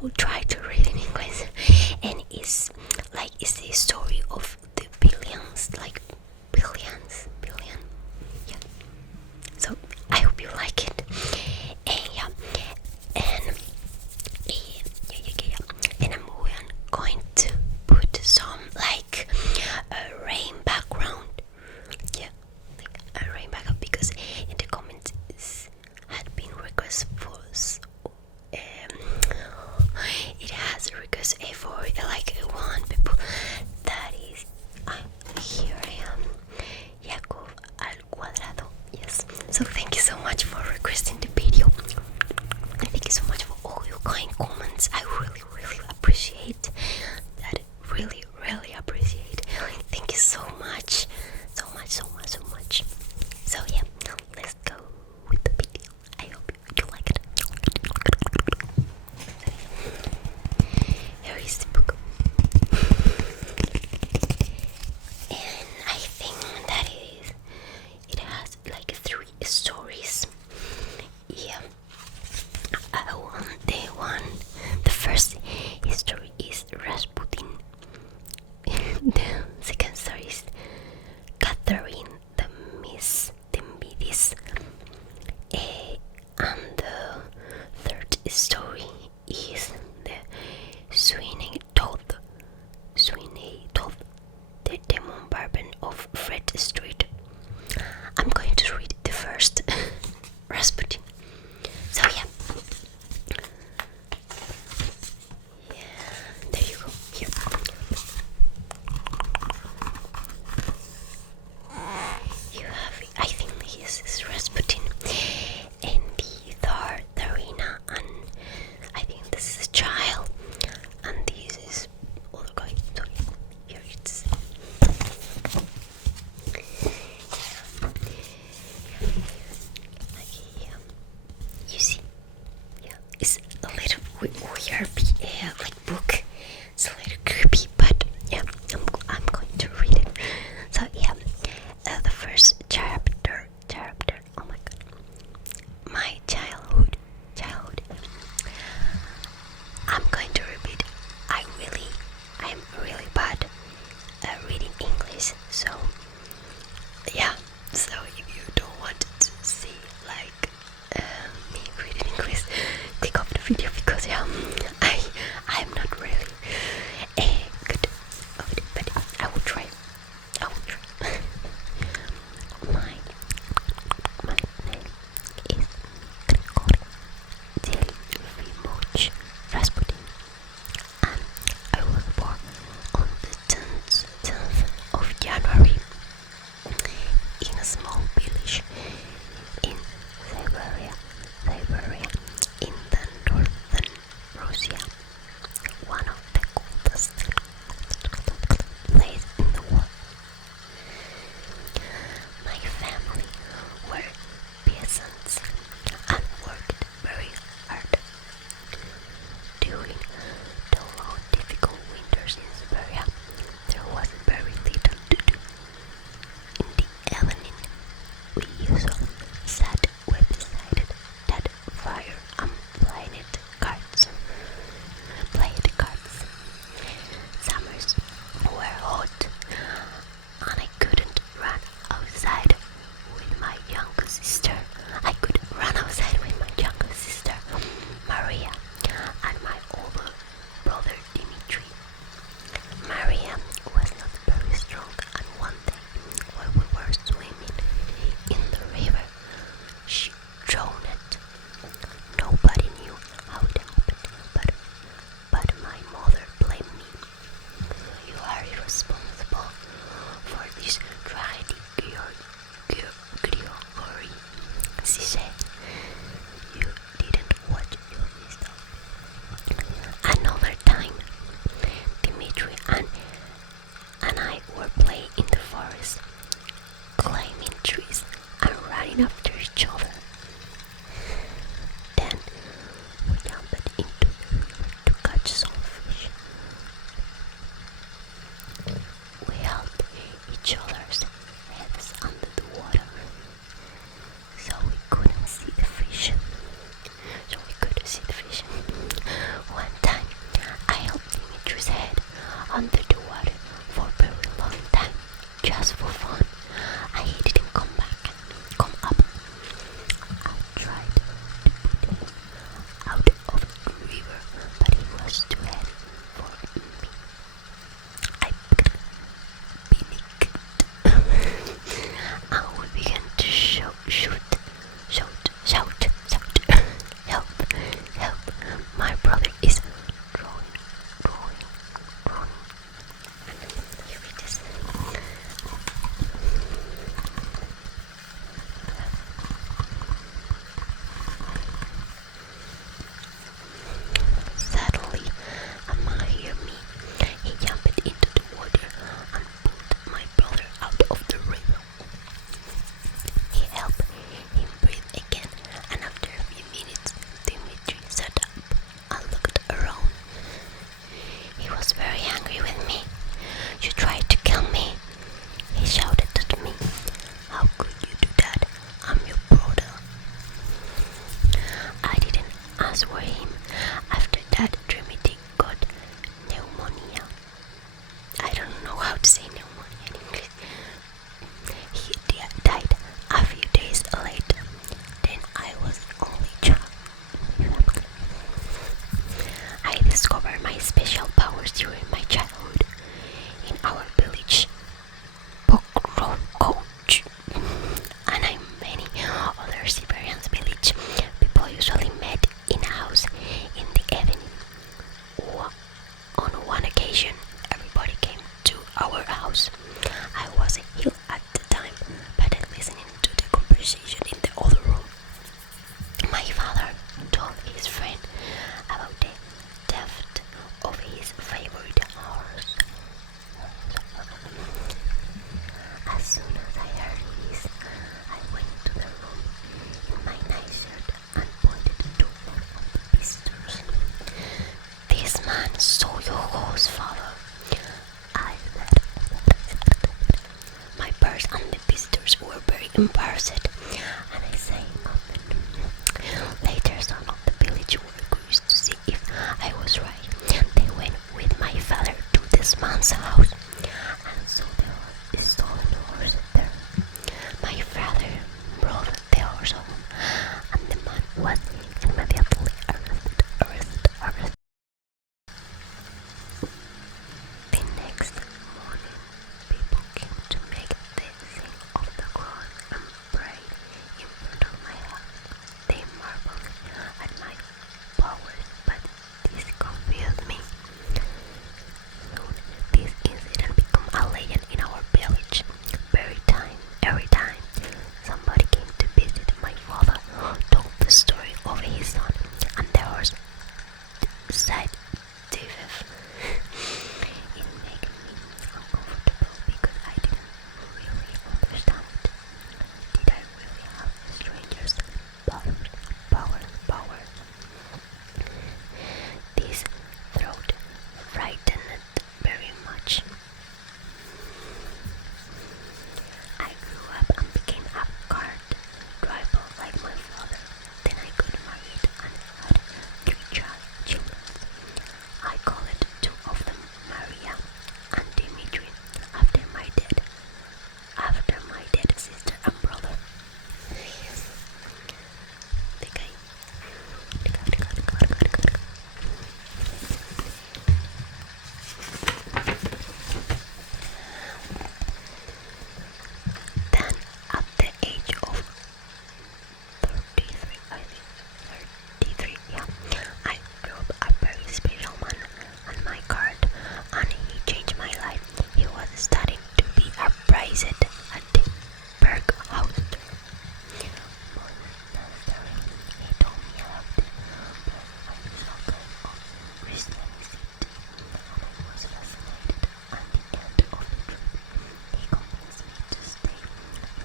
will try to read in English, and it's the story of the billions, like billion. Yeah. So I hope you like it. And yeah, and and I'm going to put some like a rain background. Yeah, like a rain background, because in the comments had been requests for it has a request for like one people that is here I am, Jacob al cuadrado. Yes, so thank you so much for requesting the video, and thank you so much for all your kind comments. I really appreciate that, really appreciate. Thank you so much. So yeah, let's go with the video. I hope you like it. Here is the book, and I think that it has like 3 stories. Yeah, the first story is Rasputin. The second story is Catherine the Miss Temidis, and the third story is the Sweeney Todd, the Demon Barben of Fred Street. I'm going to read the first, Rasputin. So yeah, there you go. Here. You have, I think this is Rasputin, and the third Darina, and I think this is a child, and this is other guy. So here it's. You see, yeah, it's a little weird, like book. It's a little creepy, but yeah, I'm going to read it. So yeah, the first chapter. Oh my god, my childhood. I'm going to repeat. I'm really bad at reading English. So yeah, so if you don't want to see like me reading English, click off the video, because yeah, I'm not really good of it, but I will try. My name is Grigori Delifimovich Rasputin, and I was born on the 10th of January in a small village in Siberia, in the northern Russia, one of the coldest places in the world. My family were peasants and worked very hard. During the long, difficult winters in Siberia, there was very little to do. In the evening, we usually sat beside that fire and played cards. Summers were hot, and I couldn't run outside with my younger sister. Maria, and my older brother Dimitri. Maria was not very strong, and one day while we were swimming in the river, she drowned. Nobody knew how it happened, but my mother blamed me. You are irresponsible for this tragedy, Grigori, she said. You didn't watch your sister. Another time, Dimitri and I were playing in the forest, climbing trees and running after each other. Then we jumped into the river to catch some fish. We held each other's heads under the water, so we couldn't see the fish. One time embarrassed, and I sang often. Later, some of the village workers to see if I was right. They went with my father to this man's house, and saw the stolen horse there. My father brought the horse home, and the man was immediately arrested. The next morning, people came to make the sign of the cross and pray in front of my house. They marveled at my powers, but this confused me. Soon, this incident became a legend in our village. Every time somebody came to visit, my father told the story of his son, and the horse said David. It made me uncomfortable because I didn't really understand. Did I really have strangers' power? This thought frightened very much. I grew up and became a cart driver like my father. Then I got married and had three children. I called two of them Maria and Dimitri after my dead sister and brother. Then, at the age of 33, yeah, I grew a very special man on my card, and he changed my life. He was studying to be a priest at the Berghaus monastery. He told me about the philosophy of Christianity, and I was fascinated. At the end of the trip, he convinced me to stay in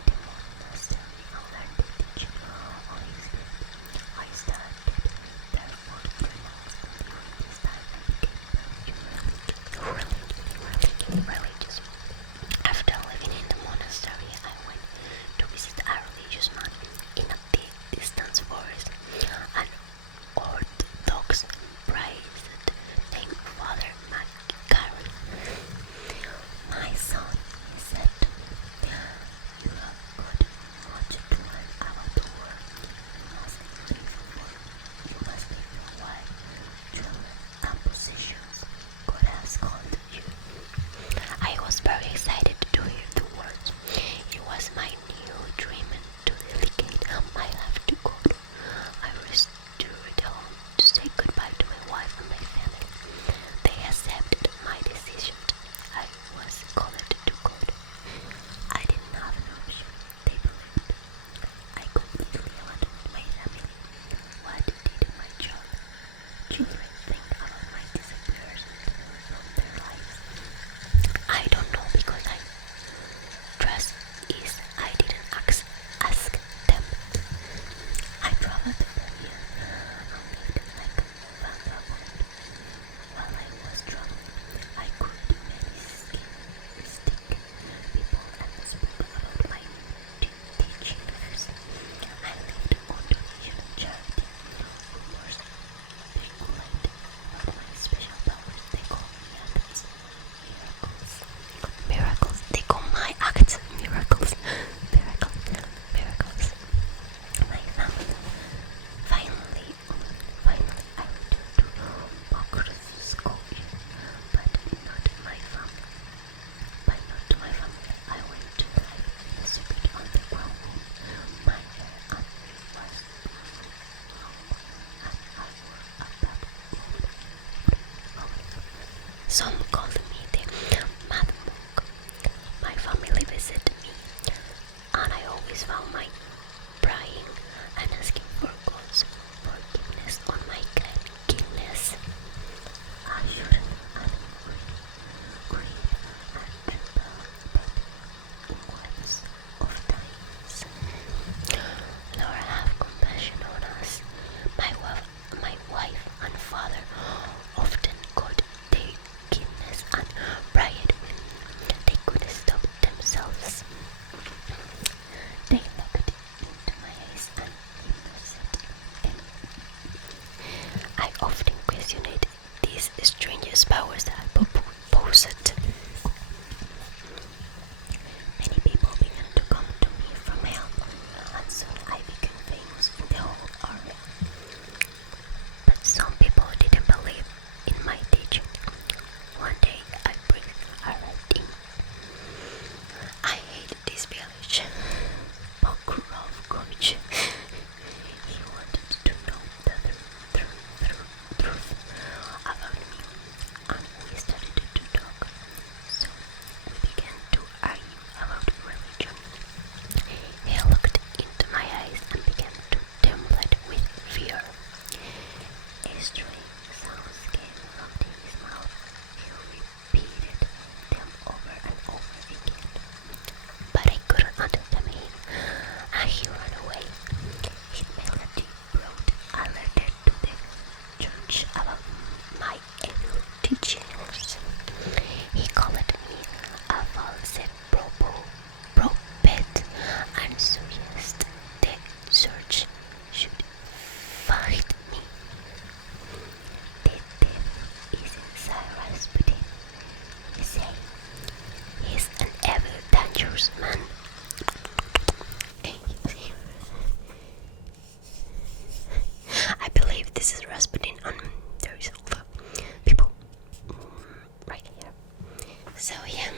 the monastery and learn the teaching of his faith. I started there for 3 months, and during this time I became religious. After living in the monastery, I went to visit a religious man in a distant forest, an Orthodox priest named Father McCarry. My son, he said to me, you have got much to learn about the world. You must leave your wife, children, and possessions. God has called you. I was very excited to hear the words. It was my new dream to dedicate my life to God. I returned home to say goodbye to my wife and my family. They accepted my decision. I was called to God. I didn't have an option. They believed. I completely abandoned my family. What did my job? Children think about my disappearance from their lives. I don't know because I trust is I didn't ask them. I traveled to Berlin and lived like a vagabond. While I was traveling, I created many stick people and spoke about my teachings. I lived on donation and charity. Rumors speculate about my special powers. They call me acts miracles. Miracles. They call my acts miracles. Miracles. My family. Finally, I returned to Microscope, but not to my family. I went to live in a secret underground room. My hair and was long, and I wore a black robe. Some called me the Mad Monk. My family visited me, and I always found my praying and asking for God's forgiveness on my guiltiness. I shouldn't have grieved and rebelled, but in once of times. Lord, have compassion on us. My wife and father often got their guiltiness and prayed when they couldn't stop themselves. They this is Rasputin, and there is all the people right here. So yeah,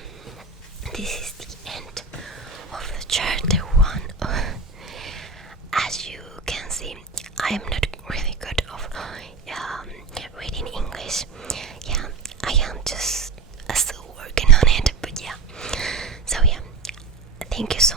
this is the end of the chapter 1. As you can see, I am not really good of reading English. Yeah, I am just still working on it, but yeah. So yeah, thank you so